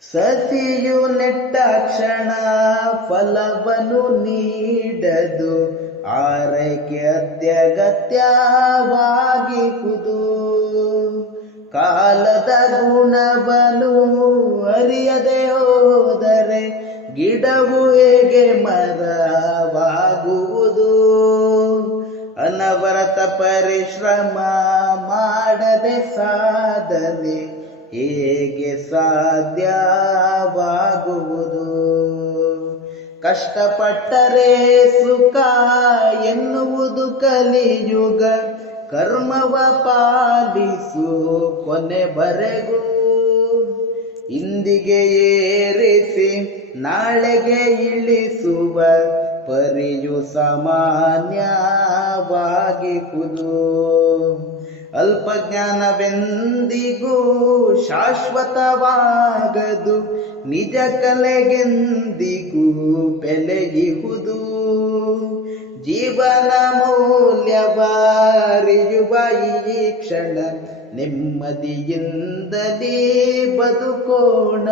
ಸಸಿಯು ನೆಟ್ಟ ಕ್ಷಣ ಫಲವನ್ನು ನೀಡದು, ಆರೈಕೆ ಅತ್ಯಗತ್ಯವಾಗಿಹುದು. ಕಾಲದ ಗುಣವನ್ನು ಅರಿಯದೆ ಹೋದರೆ ಗಿಡವು ಹೇಗೆ ಮರವಾಗುವುದು? ಅನವರತ ಪರಿಶ್ರಮ ಮಾಡದೆ ಸಾಧನೆ ಹೇಗೆ ಸಾಧ್ಯವಾಗುವುದು? ಕಷ್ಟಪಟ್ಟರೆ ಸುಖ ಎನ್ನುವುದು ಕಲಿಯುಗ, ಕರ್ಮವ ಪಾಲಿಸು ಕೊನೆವರೆಗೂ. ಇಂದಿಗೆ ಏರಿಸಿ ನಾಳೆಗೆ ಇಳಿಸುವ ಪರಿಯು ಸಾಮಾನ್ಯವಾಗಿಹುದು. ಅಲ್ಪ ಜ್ಞಾನವೆಂದಿಗೂ ಶಾಶ್ವತವಾಗದು, ನಿಜ ಕಲೆಗೆಂದಿಗೂ ಬೆಲೆಯಿಹುದು. ಜೀವನ ಮೌಲ್ಯವಾರಿಯುವ ಈ ಕ್ಷಣ ನೆಮ್ಮದಿಯಿಂದಲೇ ಬದುಕೋಣ.